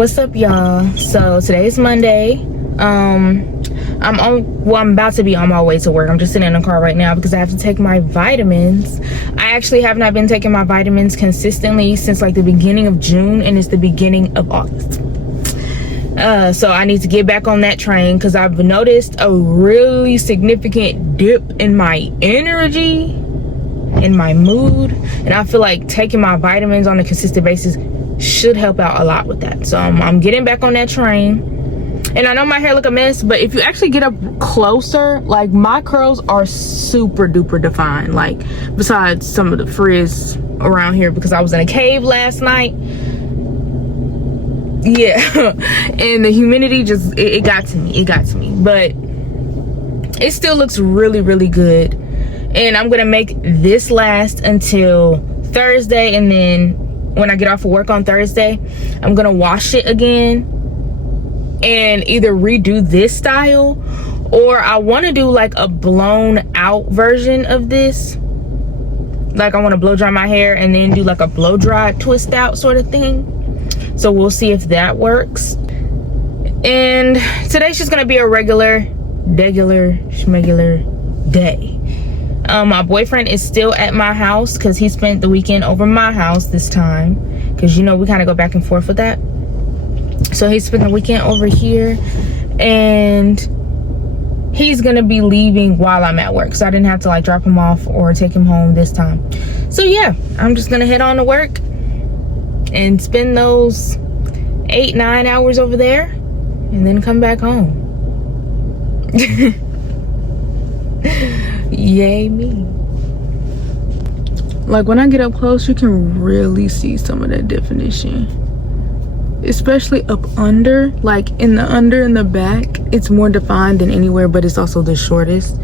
What's up, y'all? So today's Monday. I'm about to be on my way to work. I'm just sitting in the car right now because I have to take my vitamins. I actually have not been taking my vitamins consistently since like the beginning of June, and it's the beginning of August. So I need to get back on that train because I've noticed a really significant dip in my energy, in my mood, and I feel like taking my vitamins on a consistent basis should help out a lot with that. So I'm getting back on that train. And I know my hair look a mess, but if you actually get up closer, like my curls are super duper defined, like besides some of the frizz around here because I was in a cave last night. Yeah. And the humidity just it got to me, but it still looks really, really good. And I'm gonna make this last until Thursday, and then when I get off of work on Thursday, I'm gonna wash it again and either redo this style, or I want to do like a blown out version of this. Like I want to blow dry my hair and then do like a blow dry twist out sort of thing. So we'll see if that works. And today's just gonna be a regular schmegular day. My boyfriend is still at my house because he spent the weekend over my house this time, because you know we kind of go back and forth with that. So he spent the weekend over here, and he's gonna be leaving while I'm at work, so I didn't have to like drop him off or take him home this time. So yeah, I'm just gonna head on to work and spend those 8-9 hours over there and then come back home. Yay me. Like when I get up close, you can really see some of that definition, especially up under, like in the back. It's more defined than anywhere, but it's also the shortest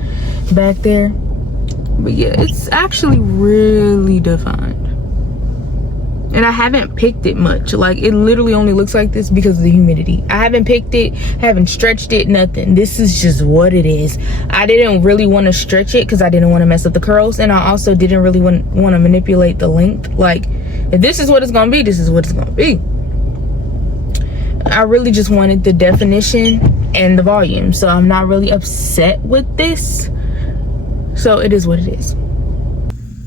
back there. But yeah, it's actually really defined. And I haven't picked it much. Like it literally only looks like this because of the humidity. I haven't picked it, haven't stretched it, nothing. This is just what it is. I didn't really want to stretch it because I didn't want to mess up the curls, and I also didn't really want to manipulate the length. Like if this is what it's gonna be, this is what it's gonna be. I really just wanted the definition and the volume, so I'm not really upset with this. So it is what it is.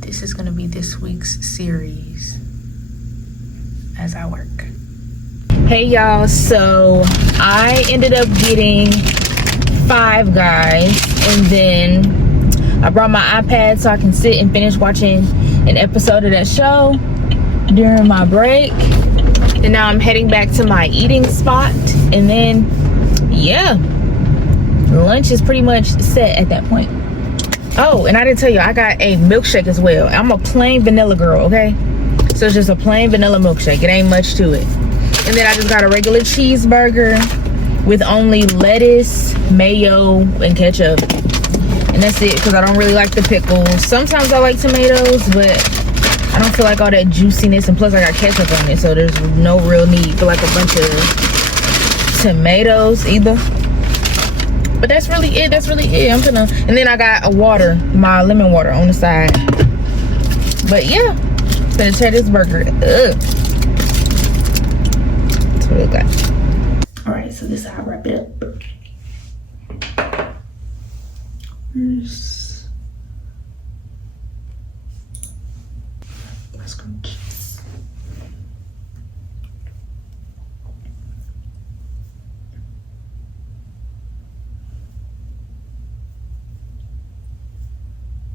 This is gonna be this week's series as I work. Hey y'all, so I ended up getting Five Guys, and then I brought my iPad so I can sit and finish watching an episode of that show during my break. And now I'm heading back to my eating spot, and then yeah, lunch is pretty much set at that point. Oh, and I didn't tell you, I got a milkshake as well. I'm a plain vanilla girl, okay? So it's just a plain vanilla milkshake. It ain't much to it. And then I just got a regular cheeseburger with only lettuce, mayo, and ketchup. And that's it, because I don't really like the pickles. Sometimes I like tomatoes, but I don't feel like all that juiciness, and plus I got ketchup on it, so there's no real need for like a bunch of tomatoes either. But that's really it. And then I got a water, my lemon water on the side. But yeah, gonna tear this burger up. That's what it got. All right, so this is how I wrap it up.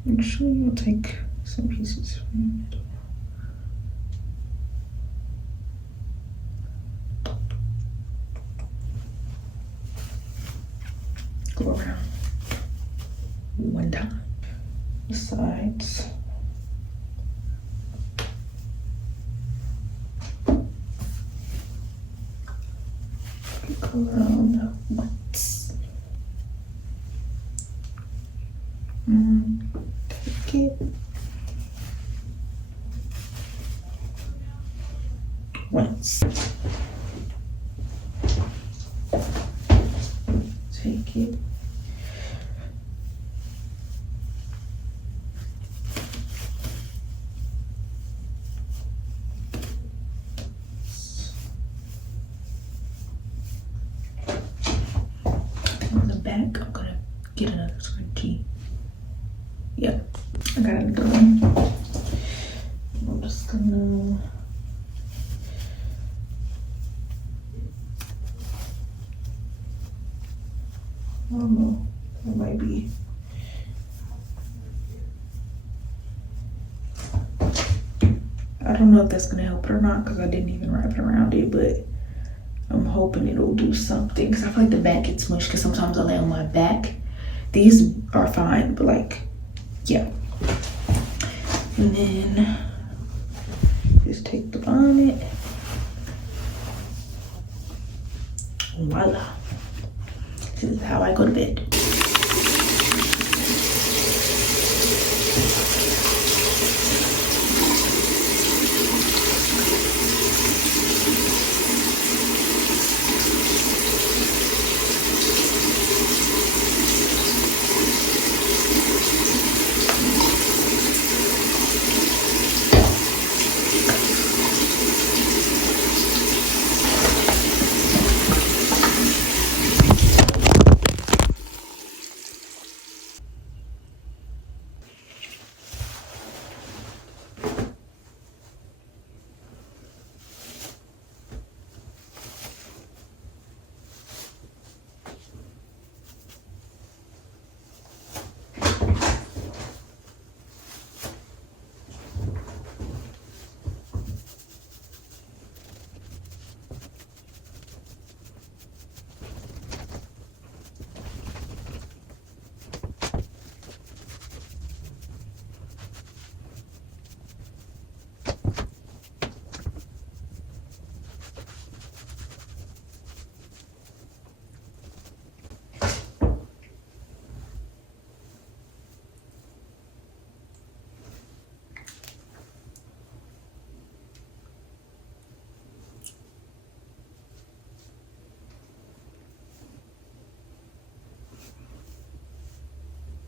I'm sure you'll take some pieces from it. Go around one time. The sides. Go around once. Take it once. Take it back. I'm gonna get another scrunchie. Yep, I got another one. I'm just gonna. I don't know. It might be. I don't know if that's gonna help it or not because I didn't even wrap it around it, but I'm hoping it'll do something because I feel like the back gets smushed because sometimes I lay on my back. These are fine, but like, yeah. And then just take the bonnet. Voila. This is how I go to bed.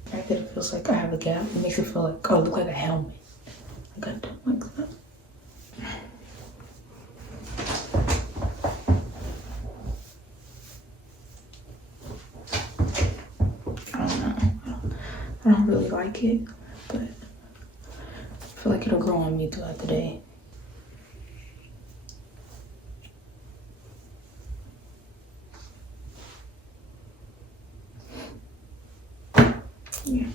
The fact that it feels like I have a gap, it makes it feel like, oh, it looks like a helmet. Like I don't like that. I don't know. I don't really like it, but I feel like it'll grow on me throughout the day. Yeah.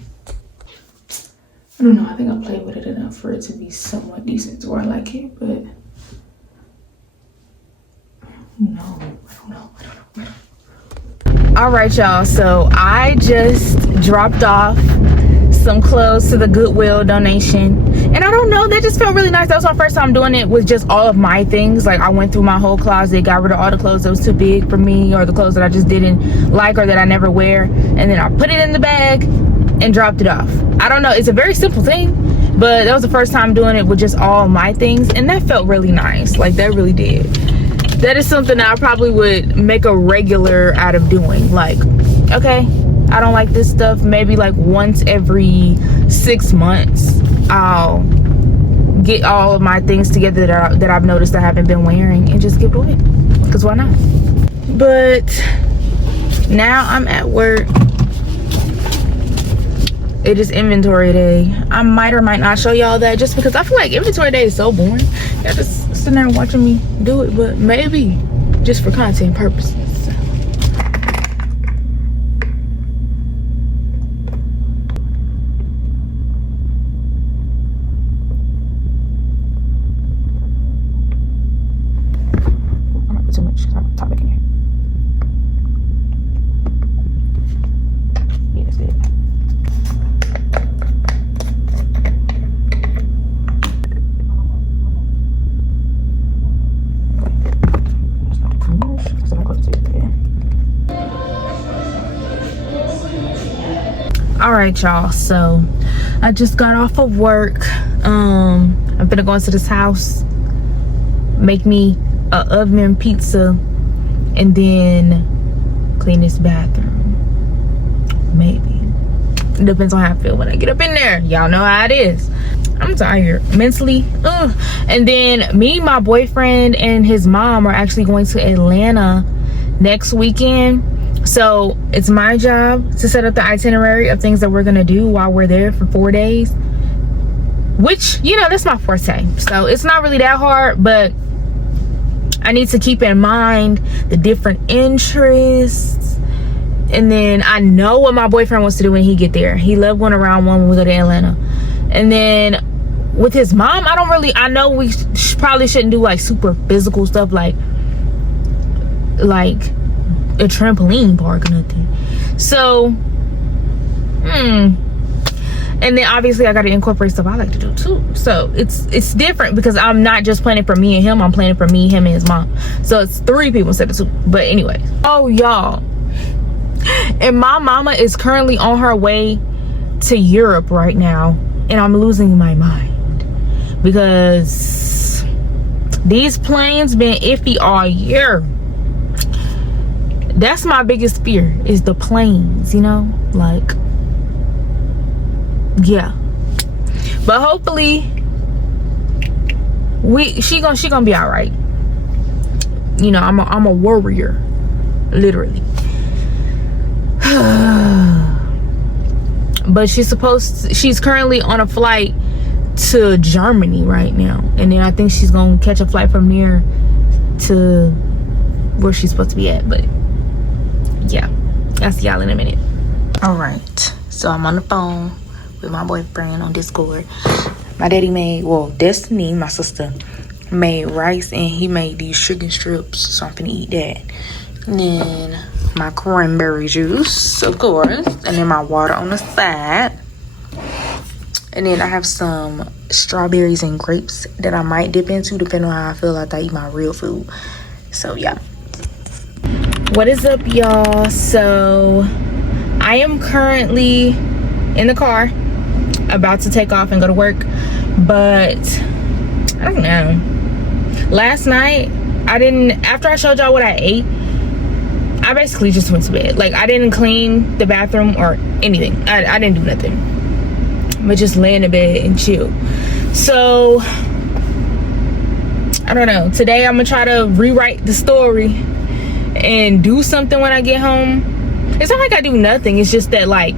I don't know. I think I played with it enough for it to be somewhat decent to where I like it, but no, I don't know. All right, y'all. So I just dropped off some clothes to the Goodwill donation, and I don't know, that just felt really nice. That was my first time doing it with just all of my things. Like I went through my whole closet, got rid of all the clothes that was too big for me, or the clothes that I just didn't like or that I never wear, and then I put it in the bag and dropped it off. I don't know, it's a very simple thing, but that was the first time doing it with just all my things, and that felt really nice. Like that really did. That is something that I probably would make a regular out of doing. Like, okay, I don't like this stuff, maybe like once every 6 months I'll get all of my things together that I've noticed I haven't been wearing and just give it away, because why not? But now I'm at work. It is inventory day. I might or might not show y'all that, just because I feel like inventory day is so boring. Y'all just sitting there watching me do it, but maybe just for content purposes. I'm not put too much because I'm topic in here. Yeah, that's good. All right, y'all, so I just got off of work. I'm gonna go into this house, make me a oven pizza, and then clean this bathroom. Maybe. It depends on how I feel when I get up in there. Y'all know how it is. I'm tired mentally. And then me, my boyfriend, and his mom are actually going to Atlanta next weekend. So it's my job to set up the itinerary of things that we're gonna do while we're there for 4 days, which, you know, that's my forte. So it's not really that hard, but I need to keep in mind the different interests. And then I know what my boyfriend wants to do when he get there. He loved going around one when we go to Atlanta. And then with his mom, I know we probably shouldn't do like super physical stuff like a trampoline park or nothing. So and then obviously I got to incorporate stuff I like to do too. So it's different because I'm not just planning for me and him, I'm planning for me, him, and his mom. So it's 3 people instead of 2. But anyway, oh y'all, and my mama is currently on her way to Europe right now, and I'm losing my mind because these planes been iffy all year. That's my biggest fear, is the planes, you know, like, yeah. But hopefully she gonna be all right. You know, I'm a warrior, literally. But she's currently on a flight to Germany right now, and then I think she's gonna catch a flight from there to where she's supposed to be at. But yeah, I'll see y'all in a minute. All right, so I'm on the phone with my boyfriend on Discord. My daddy made, well, Destiny, my sister, made rice, and he made these chicken strips, so I'm finna eat that. And then my cranberry juice, of course, and then my water on the side. And then I have some strawberries and grapes that I might dip into depending on how I feel after I eat my real food. So yeah. What is up, y'all? So I am currently in the car about to take off and go to work, but I don't know. Last night after I showed y'all what I ate, I basically just went to bed. Like, I didn't clean the bathroom or anything. I didn't do nothing, but just lay in the bed and chill. So I don't know, today I'm gonna try to rewrite the story and do something when I get home. It's not like I do nothing, it's just that, like,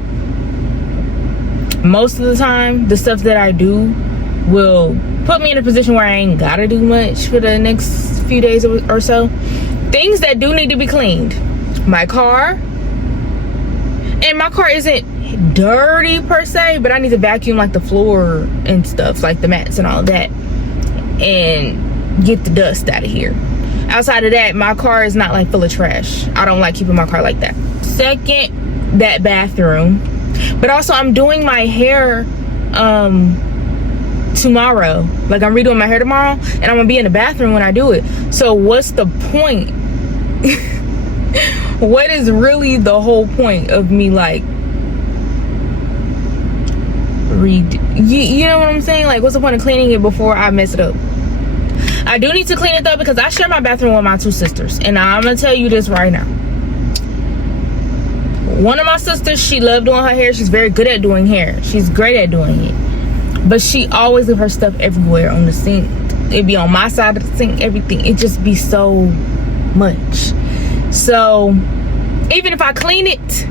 most of the time the stuff that I do will put me in a position where I ain't gotta do much for the next few days or so. Things that do need to be cleaned: my car. And my car isn't dirty per se, but I need to vacuum like the floor and stuff, like the mats and all of that, and get the dust out of here. Outside of that, my car is not like full of trash. I don't like keeping my car like that. Second, that bathroom. But also, I'm doing my hair tomorrow. Like, I'm redoing my hair tomorrow, and I'm gonna be in the bathroom when I do it. So what's the point? What is really the whole point of me, like, you know what I'm saying? Like, what's the point of cleaning it before I mess it up? I do need to clean it though, because I share my bathroom with my 2 sisters, and I'm gonna tell you this right now. One of my sisters, she loved doing her hair. She's very good at doing hair. She's great at doing it, but she always leave her stuff everywhere on the sink. It'd be on my side of the sink, everything. It just be so much. So even if I clean it,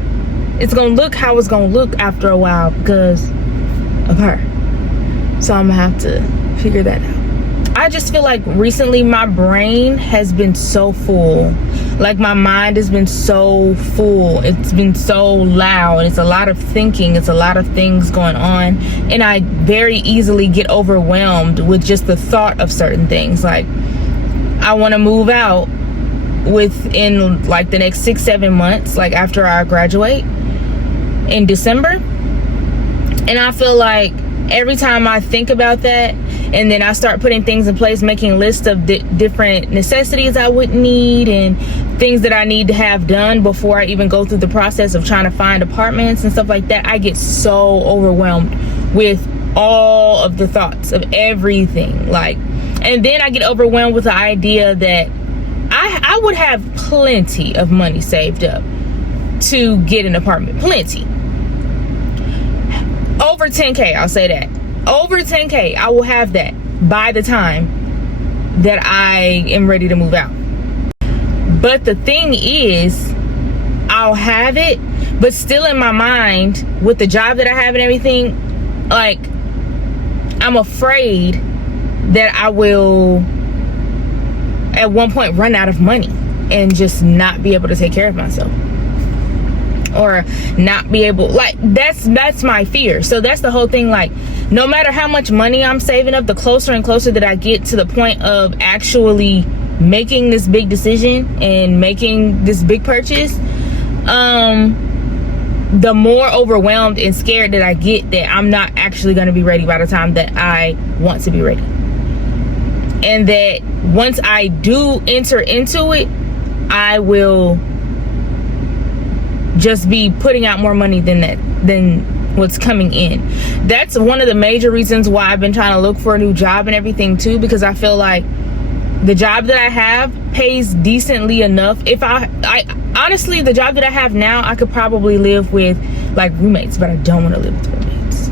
it's gonna look how it's gonna look after a while because of her. So I'm gonna have to figure that out. I just feel like recently my brain has been so full. Like, my mind has been so full. It's been so loud. It's a lot of thinking. It's a lot of things going on. And I very easily get overwhelmed with just the thought of certain things. Like, I want to move out within like the next 6-7 months, like after I graduate in December. And I feel like every time I think about that, and then I start putting things in place, making lists of different necessities I would need and things that I need to have done before I even go through the process of trying to find apartments and stuff like that, I get so overwhelmed with all of the thoughts of everything. Like, and then I get overwhelmed with the idea that I would have plenty of money saved up to get an apartment. Plenty. Over 10K, I'll say that. Over 10K, I will have that by the time that I am ready to move out. But the thing is, I'll have it, but still in my mind with the job that I have and everything, like, I'm afraid that I will at one point run out of money and just not be able to take care of myself, or not be able, like, that's my fear. So that's the whole thing. Like, no matter how much money I'm saving up, the closer and closer that I get to the point of actually making this big decision and making this big purchase, the more overwhelmed and scared that I get that I'm not actually going to be ready by the time that I want to be ready. And that once I do enter into it, I will just be putting out more money than what's coming in. That's one of the major reasons why I've been trying to look for a new job and everything too, because I feel like the job that I have pays decently enough. If I honestly, the job that I have now, I could probably live with like roommates, but I don't want to live with roommates.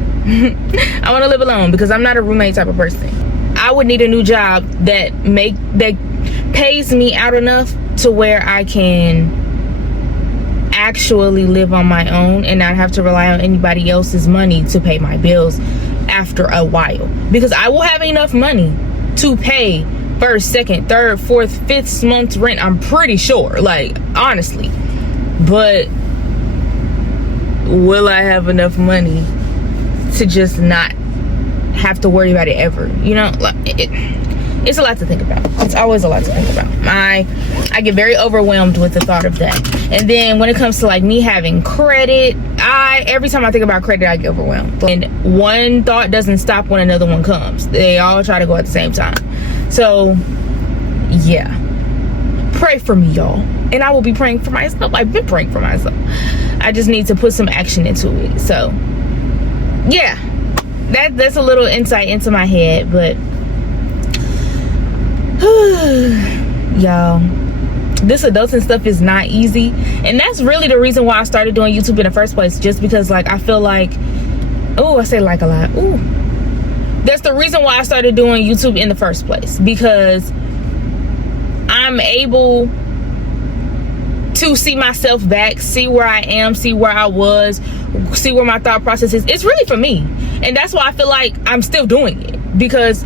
I want to live alone because I'm not a roommate type of person. I would need a new job that pays me out enough to where I can actually live on my own and not have to rely on anybody else's money to pay my bills after a while, because I will have enough money to pay first, second, third, fourth, fifth month's rent, I'm pretty sure, like, honestly. But will I have enough money to just not have to worry about it ever? You know, like, it's a lot to think about. It's always a lot to think about. I get very overwhelmed with the thought of that. And then when it comes to like me having credit, every time I think about credit, I get overwhelmed. And one thought doesn't stop when another one comes. They all try to go at the same time. So yeah, pray for me, y'all. And I will be praying for myself. I've been praying for myself. I just need to put some action into it. So yeah, that's a little insight into my head. But y'all, this adulting stuff is not easy, and that's really the reason why I started doing YouTube in the first place. Just because, like, I feel like, oh, I say like a lot. Ooh, that's the reason why I started doing YouTube in the first place, because I'm able to see myself back, see where I am, see where I was, see where my thought process is. It's really for me, and that's why I feel like I'm still doing it, because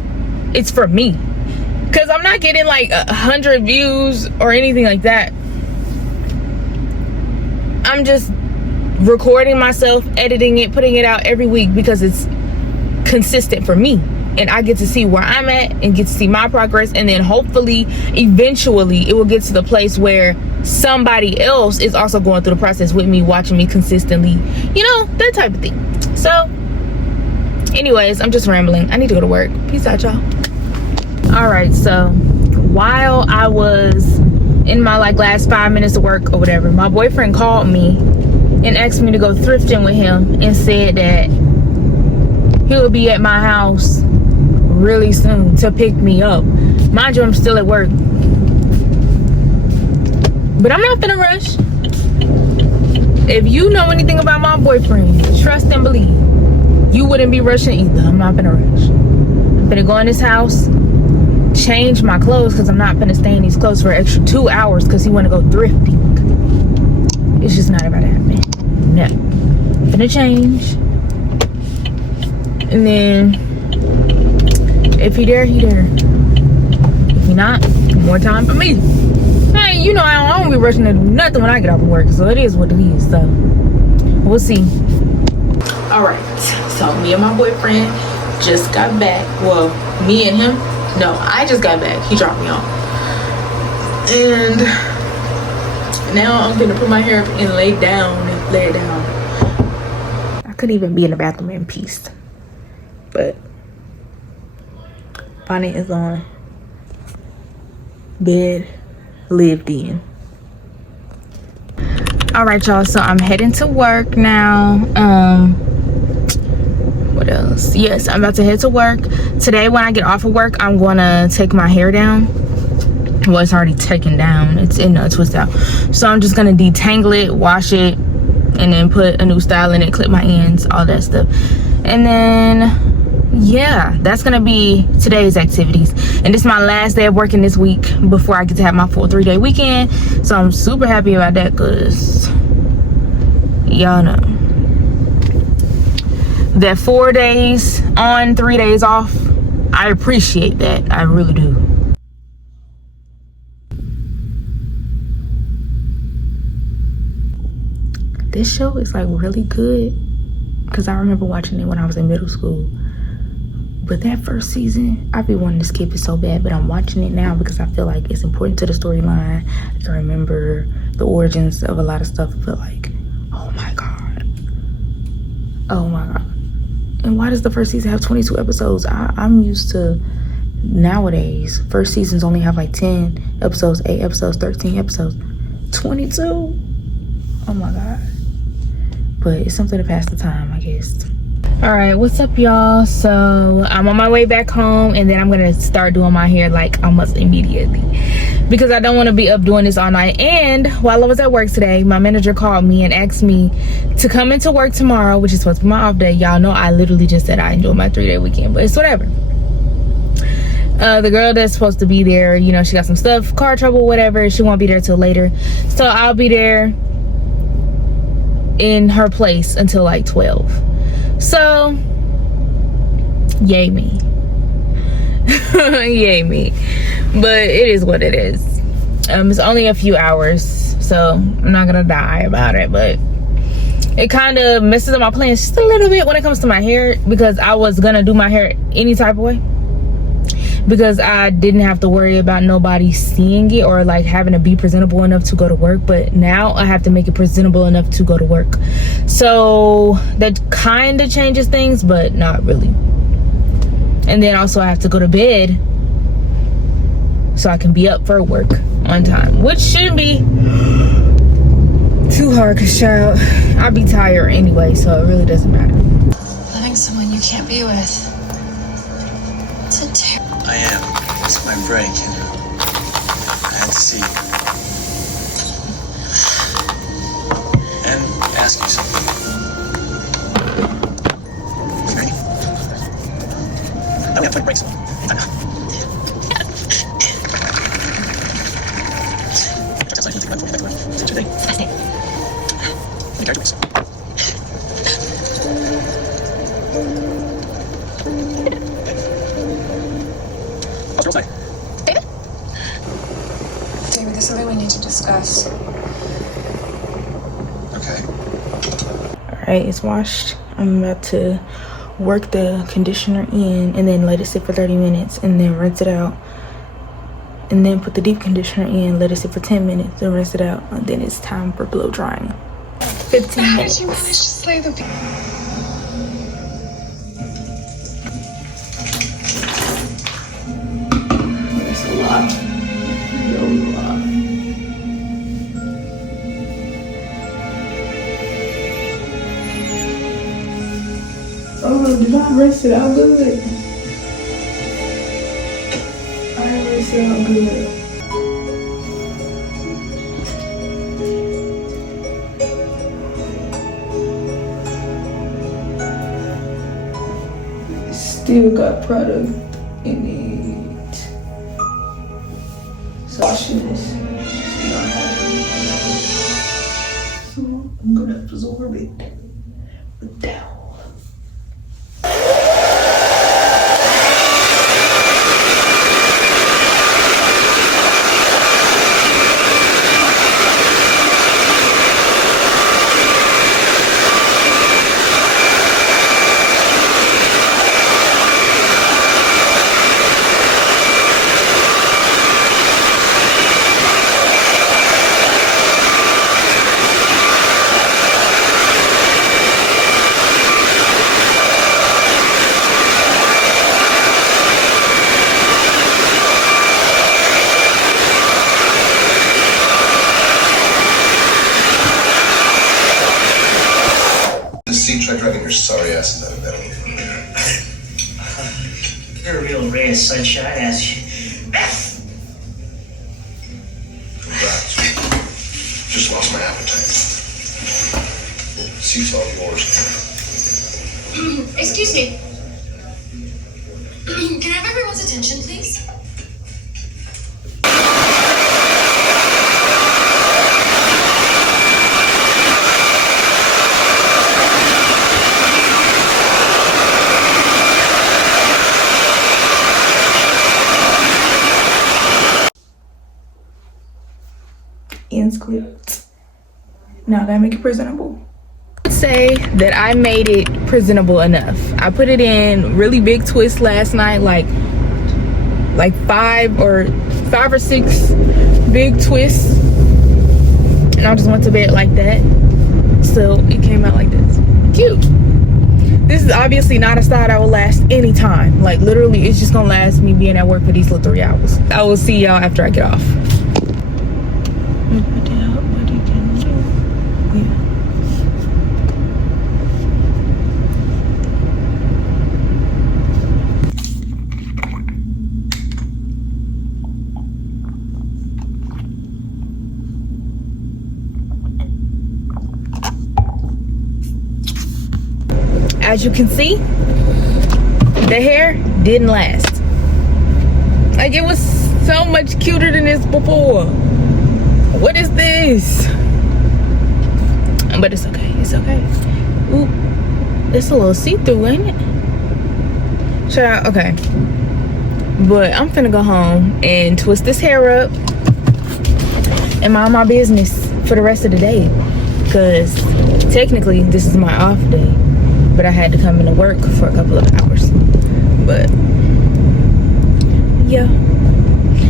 it's for me. Because I'm not getting like 100 views or anything like that. I'm just recording myself, editing it, putting it out every week because it's consistent for me. And I get to see where I'm at and get to see my progress. And then hopefully, eventually, it will get to the place where somebody else is also going through the process with me, watching me consistently. You know, that type of thing. So, anyways, I'm just rambling. I need to go to work. Peace out, y'all. All right, so while I was in my like last 5 minutes of work or whatever, my boyfriend called me and asked me to go thrifting with him, and said that he would be at my house really soon to pick me up. Mind you, I'm still at work, but I'm not finna rush. If you know anything about my boyfriend, trust and believe, you wouldn't be rushing either. I'm not finna rush. I'm finna go in this house, change my clothes, because I'm not gonna stay in these clothes for an extra 2 hours because he want to go thrifting. It's just not about to happen. No. I'm gonna change, and then if he there, he there. If he not, more time for me. Hey, you know, I don't be rushing to do nothing when I get off of work, so it is what it is. So we'll see. All right, so me and my boyfriend just got back. Well, me and him. No, I just got back. He dropped me off. And now I'm gonna put my hair up and lay it down. I couldn't even be in the bathroom in peace. But bonnet is on. Bed lived in. All right, y'all, so I'm heading to work now. What else? Yes, I'm about to head to work. Today when I get off of work, I'm gonna take my hair down. Well, it's already taken down. It's in a twist out. So I'm just gonna detangle it, wash it, and then put a new style in it, clip my ends, all that stuff. And then, yeah, that's gonna be today's activities. And this is my last day of working this week before I get to have my full 3-day weekend. So I'm super happy about that, because y'all know that 4 days on, 3 days off, I appreciate that. I really do. This show is like really good because I remember watching it when I was in middle school. But that first season, I'd be wanting to skip it so bad, but I'm watching it now because I feel like it's important to the storyline. I can remember the origins of a lot of stuff, but like, oh my God. Oh my God. And why does the first season have 22 episodes? I'm used to nowadays, first seasons only have like 10 episodes, 8 episodes, 13 episodes. 22? Oh my God. But it's something to pass the time, I guess. All right, what's up, y'all? So I'm on my way back home, and then I'm gonna start doing my hair like almost immediately because I don't want to be up doing this all night. And while I was at work today, my manager called me and asked me to come into work tomorrow, which is supposed to be my off day. Y'all know I literally just said I enjoyed my 3-day weekend, but it's whatever. The girl that's supposed to be there, you know, she got some stuff, car trouble, whatever. She won't be there till later, so I'll be there in her place until like 12. So yay me. Yay me. But it is what it is. It's only a few hours, so I'm not gonna die about it, but it kind of messes up my plans just a little bit when it comes to my hair, because I was gonna do my hair any type of way because I didn't have to worry about nobody seeing it or like having to be presentable enough to go to work. But now I have to make it presentable enough to go to work, so that kind of changes things, but not really. And then also I have to go to bed so I can be up for work on time, which shouldn't be too hard because, child, I'll be tired anyway, so it really doesn't matter. Loving someone you can't be with. It's a terrible. I am. It's my break, and I had to see you. And ask you something. Ready? Now we have 20 breaks. Today. David, there's something we need to discuss. Okay. Alright, it's washed. I'm about to work the conditioner in and then let it sit for 30 minutes and then rinse it out. And then put the deep conditioner in, let it sit for 10 minutes and rinse it out. And then it's time for blow drying. 15 minutes. You managed to slay the beast. That's a lot. Really a lot. Oh, did I rinse it out good? I didn't rinse it out good. Still got product in it. So I should just not have it. So I'm gonna absorb it with towel. Try driving your sorry ass into that metal. You're a real ray of sunshine, as you. Congrats. Just lost my appetite. Seat's all yours. Excuse me. Can I have everyone's attention, please? clipped. Now I gotta make it presentable. I would say that I made it presentable enough. I put it in really big twists last night, like 5 or 6 big twists, and I just went to bed like that. So it came out like this. Cute. This is obviously not a style that will last any time. Like literally, it's just gonna last me being at work for these little 3 hours. I will see y'all after I get off. As you can see, the hair didn't last. Like, it was so much cuter than this before. What is this? But it's okay, it's okay. Ooh, it's a little see-through, ain't it? Okay. But I'm finna go home and twist this hair up and mind my business for the rest of the day. Because technically, this is my off day. But I had to come into work for a couple of hours. But yeah.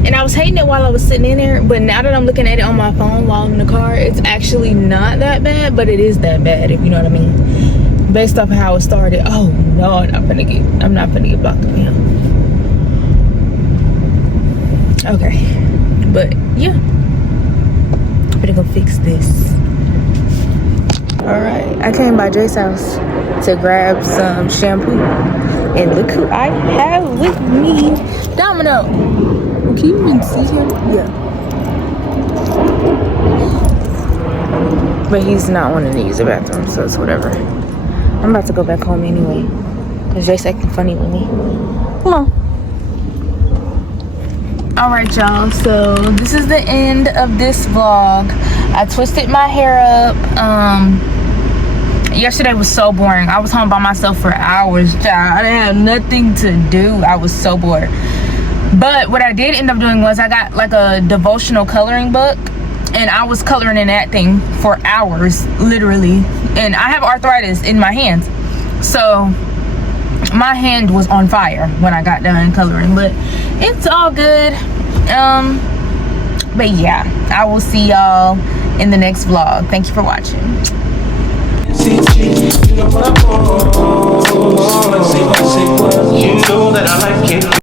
And I was hating it while I was sitting in there, but now that I'm looking at it on my phone while I'm in the car, it's actually not that bad, but it is that bad, if you know what I mean. Based off of how it started. Oh no, I'm not gonna get blocked up here. Okay. But yeah. I'm gonna go fix this. Alright, I came by Jace's house to grab some shampoo, and look who I have with me. Domino. Can you even see him? Yeah. But he's not wanting to use the bathroom, so it's whatever. I'm about to go back home anyway, because Jace acting funny with me. Come on. Alright y'all, so this is the end of this vlog. I twisted my hair up. Yesterday was so boring. I was home by myself for hours, child. I didn't have nothing to do. I was so bored. But what I did end up doing was I got like a devotional coloring book, and I was coloring in that thing for hours, literally. And I have arthritis in my hands, so my hand was on fire when I got done coloring, but it's all good. But yeah, I will see y'all in the next vlog. Thank you for watching. You know that I like it.